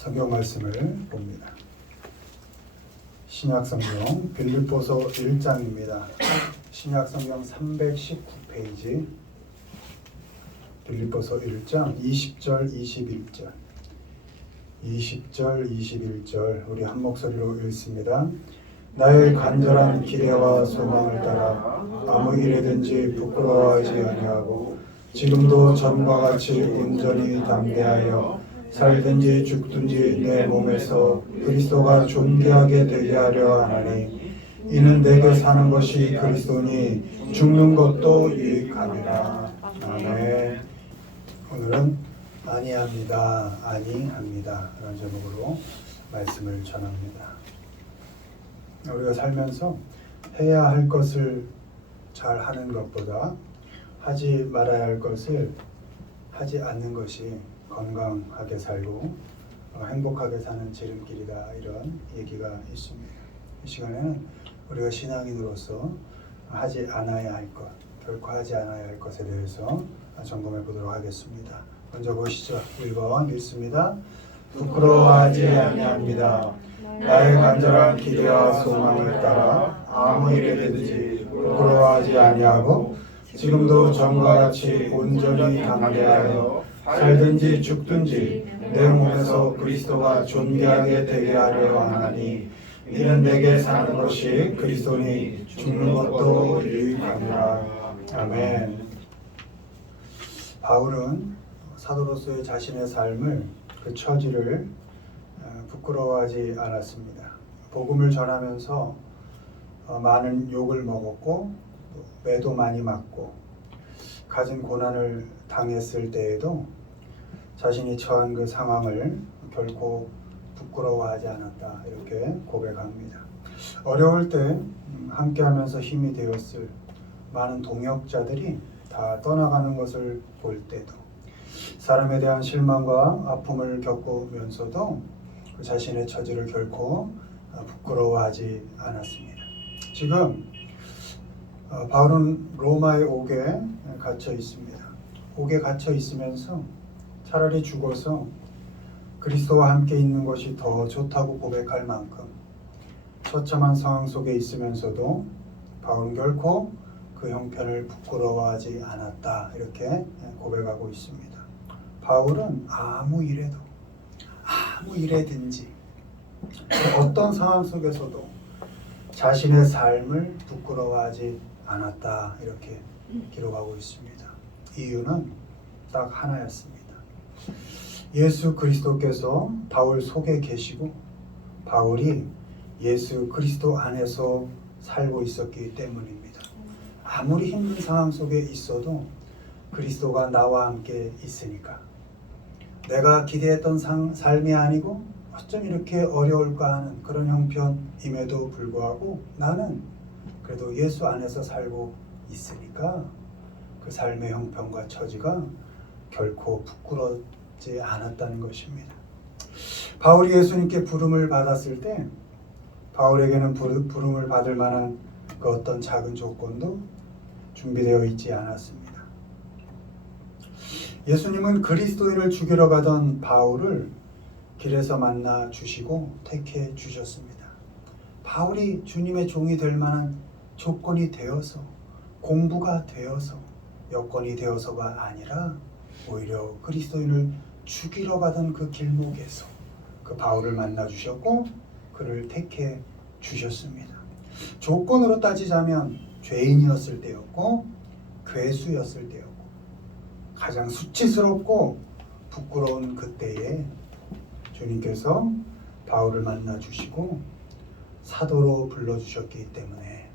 성경 말씀을 봅니다. 신약성경 빌립보서 1장입니다. 신약성경 319페이지 빌립보서 1장 20절 21절 20절 21절 우리 한 목소리로 읽습니다. 나의 간절한 기대와 소망을 따라 아무 일에든지 부끄러워하지 아니하고 지금도 전과 같이 온전히 담대하여 살든지 죽든지 내 몸에서 그리스도가 존귀하게 되게 하려 하나니 이는 내게 사는 것이 그리스도니 죽는 것도 유익함이라. 아멘. 오늘은 아니합니다. 아니합니다. 라는 제목으로 말씀을 전합니다. 우리가 살면서 해야 할 것을 잘 하는 것보다 하지 말아야 할 것을 하지 않는 것이 건강하게 살고 행복하게 사는 지름길이다, 이런 얘기가 있습니다. 이 시간에는 우리가 신앙인으로서 하지 않아야 할 것, 결코 하지 않아야 할 것에 대해서 점검해 보도록 하겠습니다. 먼저 보시죠. 1번 읽습니다. 부끄러워하지 아니합니다. 나의 간절한 기대와 소망을 따라 아무 일에든지 부끄러워하지 아니하고 지금도 전과 같이 온전히 담대하여 살든지 죽든지 내 몸에서 그리스도가 존귀하게 되게 하려 하나니 이는 내게 사는 것이 그리스도니 죽는 것도 유익함이라. 아멘. 바울은 사도로서의 자신의 삶을, 그 처지를 부끄러워하지 않았습니다. 복음을 전하면서 많은 욕을 먹었고 매도 많이 맞고 가진 고난을 당했을 때에도 자신이 처한 그 상황을 결코 부끄러워하지 않았다, 이렇게 고백합니다. 어려울 때 함께하면서 힘이 되었을 많은 동역자들이 다 떠나가는 것을 볼 때도 사람에 대한 실망과 아픔을 겪으면서도 그 자신의 처지를 결코 부끄러워하지 않았습니다. 지금 바울은 로마의 옥에 갇혀 있습니다. 옥에 갇혀 있으면서 차라리 죽어서 그리스도와 함께 있는 것이 더 좋다고 고백할 만큼 처참한 상황 속에 있으면서도 바울은 결코 그 형편을 부끄러워하지 않았다, 이렇게 고백하고 있습니다. 바울은 아무 일에든지 어떤 상황 속에서도 자신의 삶을 부끄러워하지 않았다, 이렇게 기록하고 있습니다. 이유는 딱 하나였습니다. 예수 그리스도께서 바울 속에 계시고 바울이 예수 그리스도 안에서 살고 있었기 때문입니다. 아무리 힘든 상황 속에 있어도 그리스도가 나와 함께 있으니까, 내가 기대했던 삶이 아니고 어쩜 이렇게 어려울까 하는 그런 형편임에도 불구하고 나는 그래도 예수 안에서 살고 있으니까 그 삶의 형편과 처지가 결코 부끄럽지 않았다는 것입니다. 바울이 예수님께 부름을 받았을 때 바울에게는 부름을 받을 만한 그 어떤 작은 조건도 준비되어 있지 않았습니다. 예수님은 그리스도인을 죽이러 가던 바울을 길에서 만나 주시고 택해 주셨습니다. 바울이 주님의 종이 될 만한 조건이 되어서, 공부가 되어서, 여건이 되어서가 아니라 오히려 그리스도인을 죽이러 가던 그 길목에서 그 바울을 만나 주셨고 그를 택해 주셨습니다. 조건으로 따지자면 죄인이었을 때였고 괴수였을 때였고 가장 수치스럽고 부끄러운 그때에 주님께서 바울을 만나 주시고 사도로 불러주셨기 때문에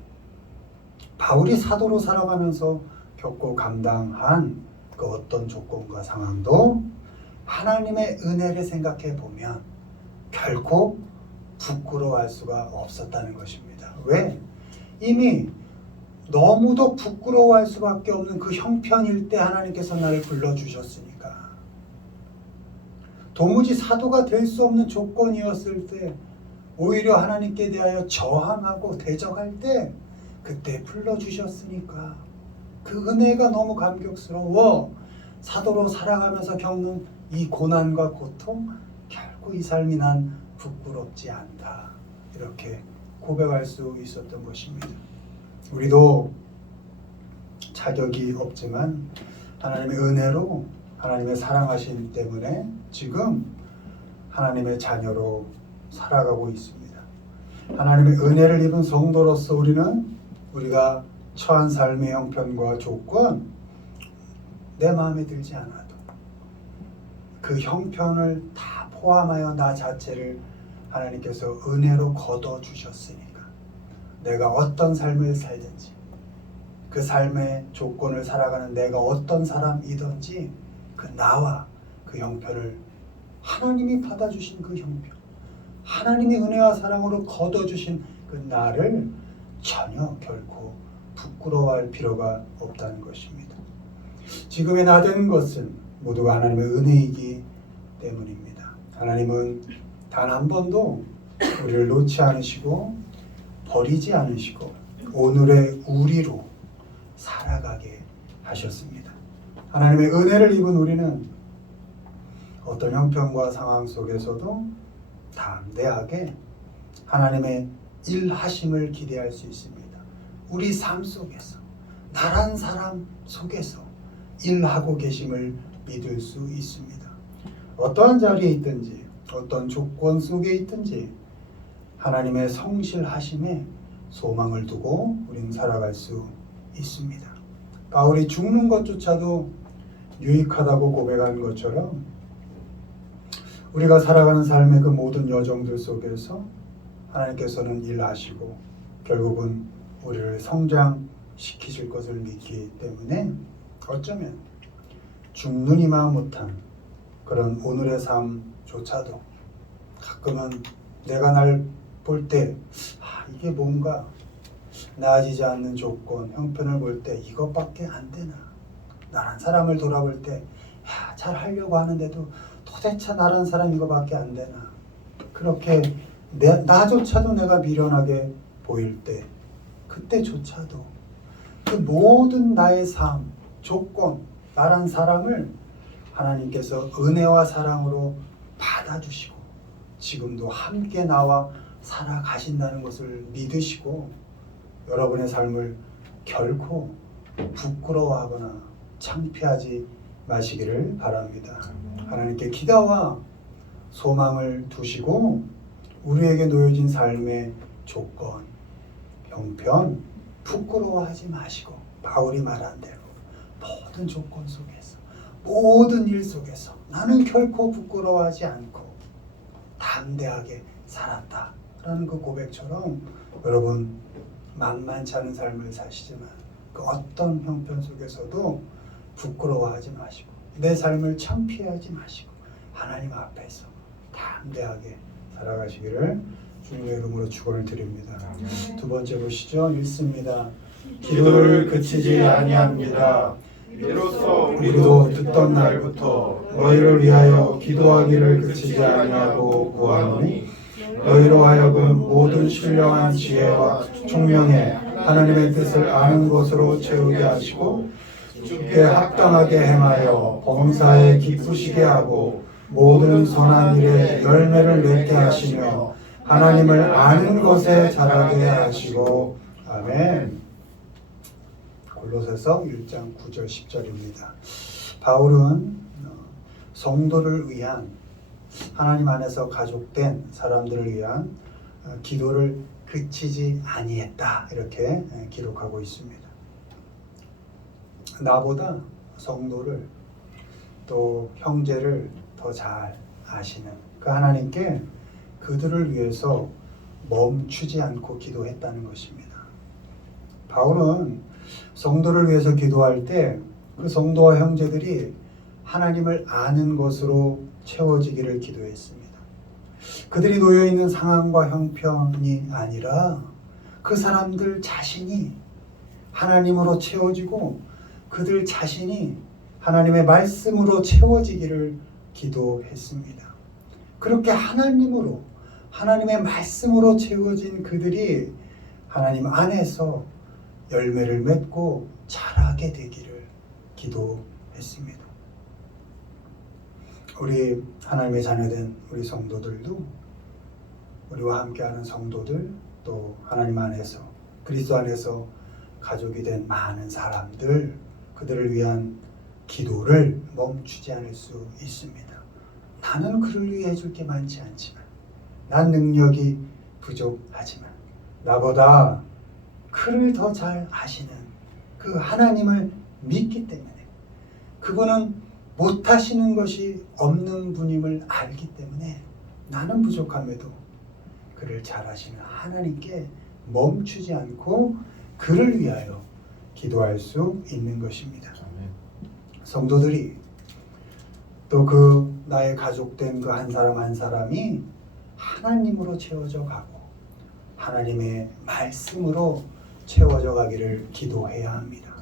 바울이 사도로 살아가면서 겪고 감당한 그 어떤 조건과 상황도 하나님의 은혜를 생각해 보면 결코 부끄러워할 수가 없었다는 것입니다. 왜? 이미 너무도 부끄러워할 수밖에 없는 그 형편일 때 하나님께서 나를 불러주셨으니까. 도무지 사도가 될 수 없는 조건이었을 때 오히려 하나님께 대하여 저항하고 대적할 때 그때 불러주셨으니까 그 은혜가 너무 감격스러워 사도로 살아가면서 겪는 이 고난과 고통 결코 결코 이 삶이 난 부끄럽지 않다. 이렇게 고백할 수 있었던 것입니다. 우리도 자격이 없지만 하나님의 은혜로 하나님의 사랑하심 때문에 지금 하나님의 자녀로 살아가고 있습니다. 하나님의 은혜를 입은 성도로서 우리가 처한 삶의 형편과 조건 내 마음에 들지 않아도 그 형편을 다 포함하여 나 자체를 하나님께서 은혜로 걷어주셨으니까 내가 어떤 삶을 살든지 그 삶의 조건을 살아가는 내가 어떤 사람이든지 그 나와 그 형편을 하나님이 받아주신 그 형편, 하나님이 은혜와 사랑으로 걷어주신 그 나를 전혀 결코 부끄러워할 필요가 없다는 것입니다. 지금의 나 된 것은 모두가 하나님의 은혜이기 때문입니다. 하나님은 단 한 번도 우리를 놓지 않으시고 버리지 않으시고 오늘의 우리로 살아가게 하셨습니다. 하나님의 은혜를 입은 우리는 어떤 형편과 상황 속에서도 담대하게 하나님의 일하심을 기대할 수 있습니다. 우리 삶 속에서 나란 사람 속에서 일하고 계심을 믿을 수 있습니다. 어떠한 자리에 있든지 어떤 조건 속에 있든지 하나님의 성실하심에 소망을 두고 우리는 살아갈 수 있습니다. 바울이 죽는 것조차도 유익하다고 고백한 것처럼 우리가 살아가는 삶의 그 모든 여정들 속에서 하나님께서는 일하시고 결국은 우리를 성장시키실 것을 믿기 때문에 어쩌면 죽느니만 못한 그런 오늘의 삶조차도 가끔은 내가 날 볼 때 이게 뭔가 나아지지 않는 조건, 형편을 볼 때 이것밖에 안 되나? 나란 사람을 돌아볼 때 잘 하려고 하는데도 도대체 나란 사람 이거밖에 안 되나? 그렇게 나조차도 내가 미련하게 보일 때 그때조차도 그 모든 나의 삶, 조건, 나란 사람을 하나님께서 은혜와 사랑으로 받아주시고 지금도 함께 나와 살아가신다는 것을 믿으시고 여러분의 삶을 결코 부끄러워하거나 창피하지 마시기를 바랍니다. 하나님께 기대와 소망을 두시고 우리에게 놓여진 삶의 조건, 형편 부끄러워하지 마시고 바울이 말한 대로 모든 조건 속에서 모든 일 속에서 나는 결코 부끄러워하지 않고 담대하게 살았다라는 그 고백처럼 여러분 만만치 않은 삶을 사시지만 그 어떤 형편 속에서도 부끄러워하지 마시고 내 삶을 창피하지 마시고 하나님 앞에서 담대하게 살아가시기를 주님의 이름으로 축원을 드립니다. 두 번째 보시죠. 읽습니다. 기도를 그치지 아니합니다. 이로써 우리도 듣던 날부터 너희를 위하여 기도하기를 그치지 아니하고 구하노니 너희로 하여금 모든 신령한 지혜와 총명에 하나님의 뜻을 아는 것으로 채우게 하시고 주께 합당하게 행하여 범사에 기쁘시게 하고 모든 선한 일에 열매를 맺게 하시며 하나님을 아는 것에 자라게 하시고 아멘. 골로새서 1장 9절 10절입니다. 바울은 성도를 위한 하나님 안에서 가족된 사람들을 위한 기도를 그치지 아니했다 이렇게 기록하고 있습니다. 나보다 성도를 또 형제를 더 잘 아시는 그 하나님께 그들을 위해서 멈추지 않고 기도했다는 것입니다. 바울은 성도를 위해서 기도할 때 그 성도와 형제들이 하나님을 아는 것으로 채워지기를 기도했습니다. 그들이 놓여있는 상황과 형편이 아니라 그 사람들 자신이 하나님으로 채워지고 그들 자신이 하나님의 말씀으로 채워지기를 기도했습니다. 그렇게 하나님으로 하나님의 말씀으로 채워진 그들이 하나님 안에서 열매를 맺고 자라게 되기를 기도했습니다. 우리 하나님의 자녀된 우리 성도들도 우리와 함께하는 성도들 또 하나님 안에서 그리스도 안에서 가족이 된 많은 사람들 그들을 위한 기도를 멈추지 않을 수 있습니다. 나는 그를 위해 해줄 게 많지 않지만 난 능력이 부족하지만 나보다 그를 더 잘 아시는 그 하나님을 믿기 때문에 그분은 못하시는 것이 없는 분임을 알기 때문에 나는 부족함에도 그를 잘 아시는 하나님께 멈추지 않고 그를 위하여 기도할 수 있는 것입니다. 성도들이 또 그 나의 가족된 그 한 사람 한 사람이 하나님으로 채워져 가고 하나님의 말씀으로 채워져 가기를 기도해야 합니다.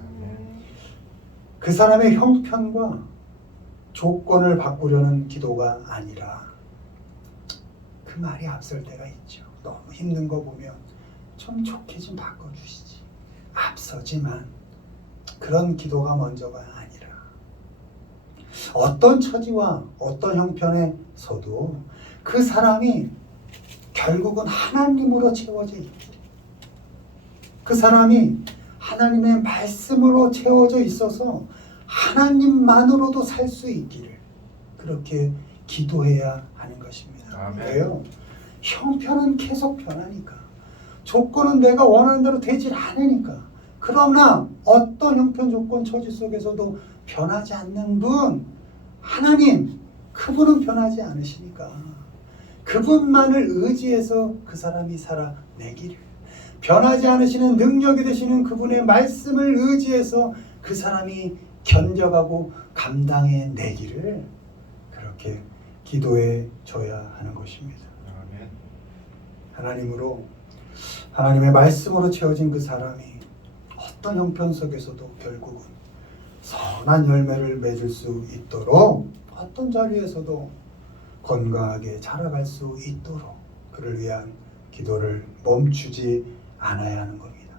그 사람의 형편과 조건을 바꾸려는 기도가 아니라 그 말이 앞설 때가 있죠. 너무 힘든 거 보면 좀 좋게 좀 바꿔주시지. 앞서지만 그런 기도가 먼저가 아니라 어떤 처지와 어떤 형편에 서도 그 사람이 결국은 하나님으로 채워져 있기를 그 사람이 하나님의 말씀으로 채워져 있어서 하나님만으로도 살 수 있기를 그렇게 기도해야 하는 것입니다. 왜요? 형편은 계속 변하니까 조건은 내가 원하는 대로 되질 않으니까 그러나 어떤 형편 조건 처지 속에서도 변하지 않는 분 하나님 그분은 변하지 않으시니까 그분만을 의지해서 그 사람이 살아내기를 변하지 않으시는 능력이 되시는 그분의 말씀을 의지해서 그 사람이 견뎌가고 감당해내기를 그렇게 기도해 줘야 하는 것입니다. 하나님으로 하나님의 말씀으로 채워진 그 사람이 어떤 형편 속에서도 결국은 선한 열매를 맺을 수 있도록 어떤 자리에서도 건강하게 자라갈 수 있도록 그를 위한 기도를 멈추지 않아야 하는 겁니다.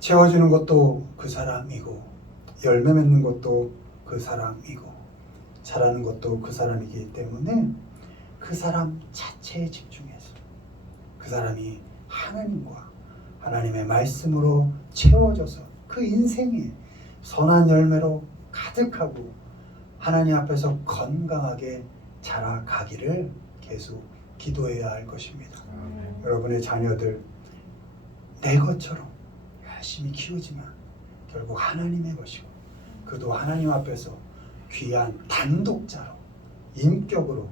채워지는 것도 그 사람이고 열매 맺는 것도 그 사람이고 자라는 것도 그 사람이기 때문에 그 사람 자체에 집중해서 그 사람이 하나님과 하나님의 말씀으로 채워져서 그 인생에 선한 열매로 가득하고 하나님 앞에서 건강하게 자라가기를 계속 기도해야 할 것입니다. 여러분의 자녀들 내 것처럼 열심히 키우지만 결국 하나님의 것이고 그도 하나님 앞에서 귀한 단독자로 인격으로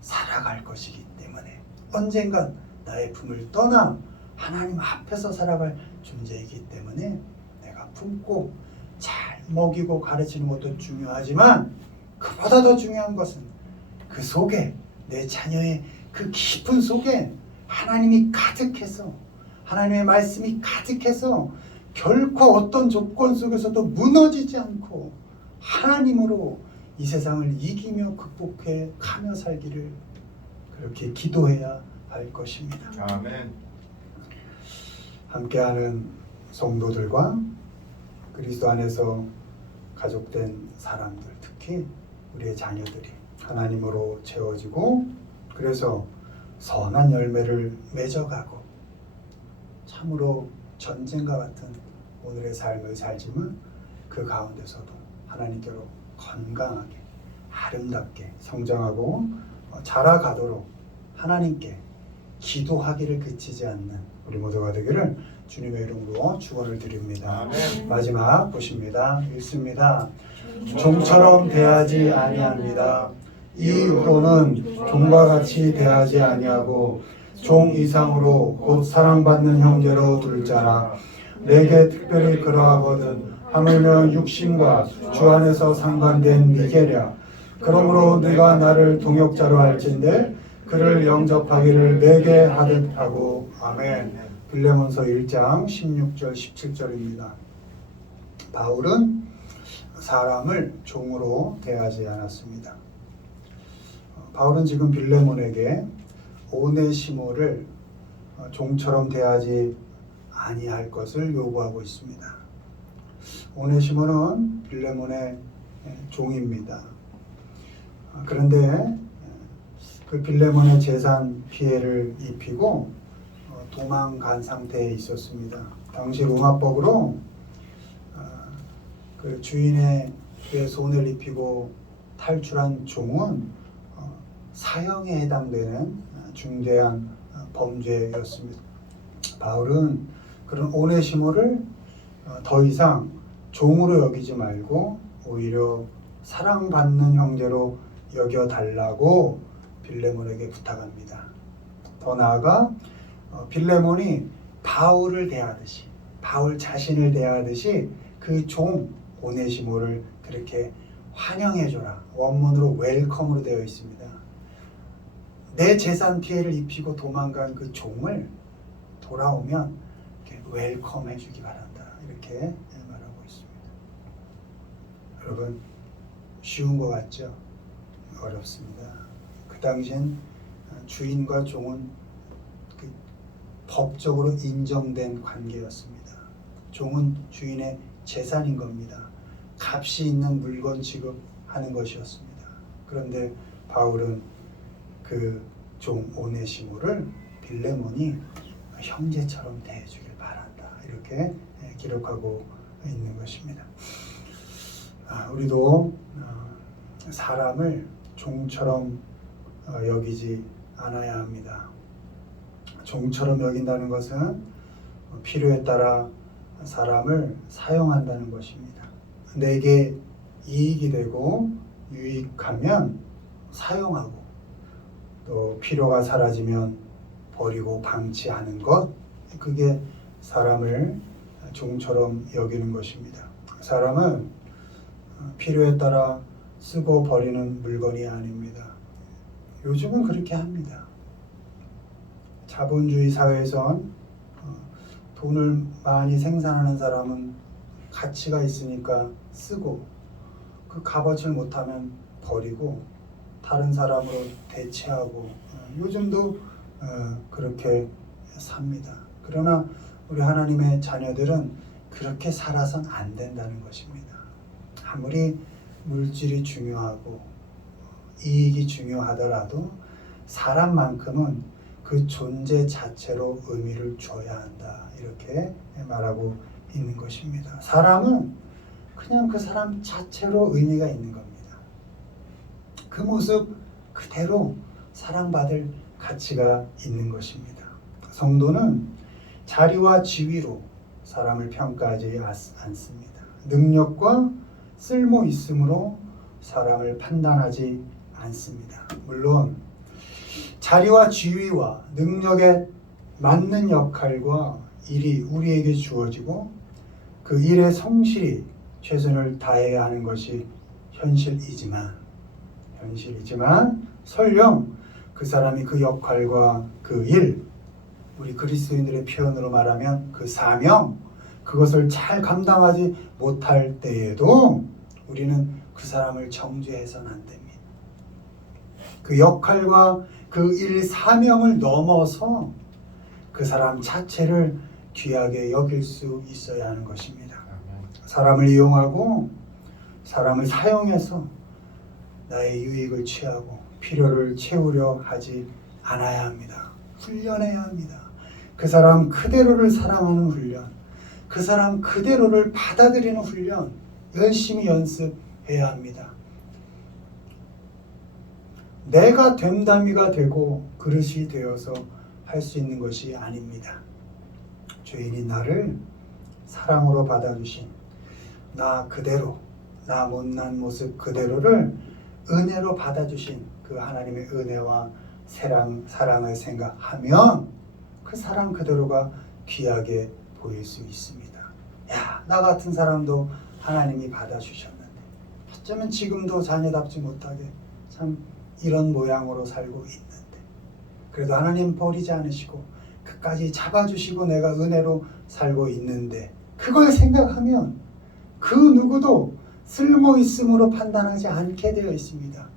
살아갈 것이기 때문에 언젠간 나의 품을 떠나 하나님 앞에서 살아갈 존재이기 때문에 내가 품고 잘 먹이고 가르치는 것도 중요하지만 그보다 더 중요한 것은 그 속에 내 자녀의 그 깊은 속에 하나님이 가득해서 하나님의 말씀이 가득해서 결코 어떤 조건 속에서도 무너지지 않고 하나님으로 이 세상을 이기며 극복해 가며 살기를 그렇게 기도해야 할 것입니다. 아멘. 함께하는 성도들과 그리스도 안에서 가족된 사람들 특히 우리의 자녀들이 하나님으로 채워지고 그래서 선한 열매를 맺어가고 참으로 전쟁과 같은 오늘의 삶을 살지만 그 가운데서도 하나님께로 건강하게 아름답게 성장하고 자라가도록 하나님께 기도하기를 그치지 않는 우리 모두가 되기를 주님의 이름으로 축원을 드립니다. 아멘. 마지막 보십니다. 읽습니다. 종처럼 대하지 아니합니다. 이후로는 종과 같이 대하지 아니하고 종 이상으로 곧 사랑받는 형제로 둘 자라. 내게 특별히 그러하거든 하물며 육신과 주 안에서 상관된 미계랴. 그러므로 네가 나를 동역자로 할진대 그를 영접하기를 내게 하듯 하고. 아멘. 빌레몬서 1장 16절 17절입니다. 바울은 사람을 종으로 대하지 않았습니다. 바울은 지금 빌레몬에게 오네시모를 종처럼 대하지 아니할 것을 요구하고 있습니다. 오네시모는 빌레몬의 종입니다. 그런데 그 빌레몬의 재산 피해를 입히고 도망간 상태에 있었습니다. 당시 로마법으로 그 주인의 손해를 입히고 탈출한 종은 사형에 해당되는 중대한 범죄였습니다. 바울은 그런 오네시모를 더 이상 종으로 여기지 말고 오히려 사랑받는 형제로 여겨달라고 빌레몬에게 부탁합니다. 더 나아가 빌레몬이 바울을 대하듯이, 바울 자신을 대하듯이 그 종 오네시모를 그렇게 환영해줘라. 원문으로 웰컴으로 되어 있습니다. 내 재산 피해를 입히고 도망간 그 종을 돌아오면 이렇게 웰컴 해주기 바란다. 이렇게 말하고 있습니다. 여러분, 쉬운 것 같죠? 어렵습니다. 그 당시엔 주인과 종은 그 법적으로 인정된 관계였습니다. 종은 주인의 재산인 겁니다. 값이 있는 물건 취급하는 것이었습니다. 그런데 바울은 그 종 오네시모를 빌레몬이 형제처럼 대해주길 바란다. 이렇게 기록하고 있는 것입니다. 우리도 사람을 종처럼 여기지 않아야 합니다. 종처럼 여긴다는 것은 필요에 따라 사람을 사용한다는 것입니다. 내게 이익이 되고 유익하면 사용하고 또 필요가 사라지면 버리고 방치하는 것, 그게 사람을 종처럼 여기는 것입니다. 사람은 필요에 따라 쓰고 버리는 물건이 아닙니다. 요즘은 그렇게 합니다. 자본주의 사회에선 돈을 많이 생산하는 사람은 가치가 있으니까 쓰고 그 값어치를 못하면 버리고 다른 사람으로 대체하고 요즘도 그렇게 삽니다. 그러나 우리 하나님의 자녀들은 그렇게 살아선 안 된다는 것입니다. 아무리 물질이 중요하고 이익이 중요하더라도 사람만큼은 그 존재 자체로 의미를 줘야 한다. 이렇게 말하고 있는 것입니다. 사람은 그냥 그 사람 자체로 의미가 있는 겁니다. 그 모습 그대로 사랑받을 가치가 있는 것입니다. 성도는 자리와 지위로 사람을 평가하지 않습니다. 능력과 쓸모 있음으로 사람을 판단하지 않습니다. 물론 자리와 지위와 능력에 맞는 역할과 일이 우리에게 주어지고 그 일에 성실히 최선을 다해야 하는 것이 현실이지만 설령 그 사람이 그 역할과 그 일, 우리 그리스도인들의 표현으로 말하면 그 사명, 그것을 잘 감당하지 못할 때에도 우리는 그 사람을 정죄해서는 안 됩니다. 그 역할과 그 일 사명을 넘어서 그 사람 자체를 귀하게 여길 수 있어야 하는 것입니다. 사람을 이용하고 사람을 사용해서 나의 유익을 취하고 필요를 채우려 하지 않아야 합니다. 훈련해야 합니다. 그 사람 그대로를 사랑하는 훈련, 그 사람 그대로를 받아들이는 훈련 열심히 연습해야 합니다. 내가 됨다미가 되고 그릇이 되어서 할 수 있는 것이 아닙니다. 주인이 나를 사랑으로 받아주신 나 그대로, 나 못난 모습 그대로를 은혜로 받아주신 그 하나님의 은혜와 사랑을 생각하면 그 사랑 그대로가 귀하게 보일 수 있습니다. 야, 나 같은 사람도 하나님이 받아주셨는데 어쩌면 지금도 자녀답지 못하게 참 이런 모양으로 살고 있는데 그래도 하나님 버리지 않으시고 끝까지 잡아주시고 내가 은혜로 살고 있는데 그걸 생각하면 그 누구도 쓸모 있음으로 판단하지 않게 되어 있습니다.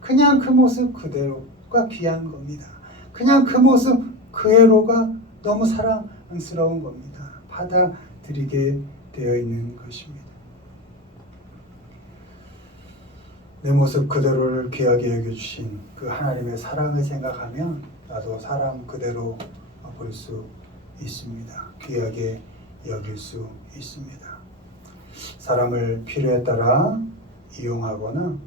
그냥 그 모습 그대로가 귀한 겁니다. 그냥 그 모습 그대로가 너무 사랑스러운 겁니다. 받아들이게 되어 있는 것입니다. 내 모습 그대로를 귀하게 여겨주신 그 하나님의 사랑을 생각하면 나도 사람 그대로 볼 수 있습니다. 귀하게 여길 수 있습니다. 사람을 필요에 따라 이용하거나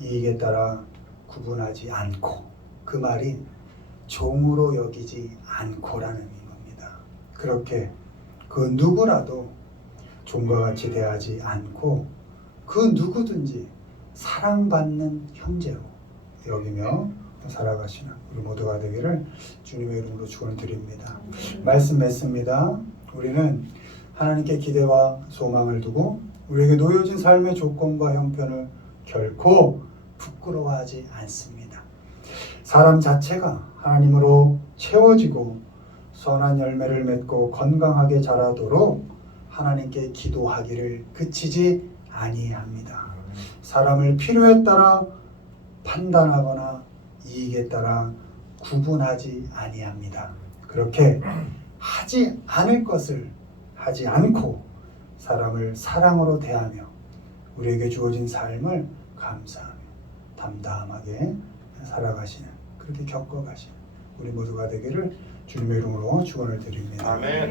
이익에 따라 구분하지 않고, 그 말이 종으로 여기지 않고라는 의미입니다. 그렇게 그 누구라도 종과 같이 대하지 않고 그 누구든지 사랑받는 형제로 여기며 살아가시는 우리 모두가 되기를 주님의 이름으로 축원드립니다. 말씀 맺습니다. 우리는 하나님께 기대와 소망을 두고 우리에게 놓여진 삶의 조건과 형편을 결코 부끄러워하지 않습니다. 사람 자체가 하나님으로 채워지고 선한 열매를 맺고 건강하게 자라도록 하나님께 기도하기를 그치지 아니합니다. 사람을 필요에 따라 판단하거나 이익에 따라 구분하지 아니합니다. 그렇게 하지 않을 것을 하지 않고 사람을 사랑으로 대하며 우리에게 주어진 삶을 감사하며 담담하게 살아가시는, 그렇게 겪어가시는 우리 모두가 되기를 주님의 이름으로 축원을 드립니다. 아멘.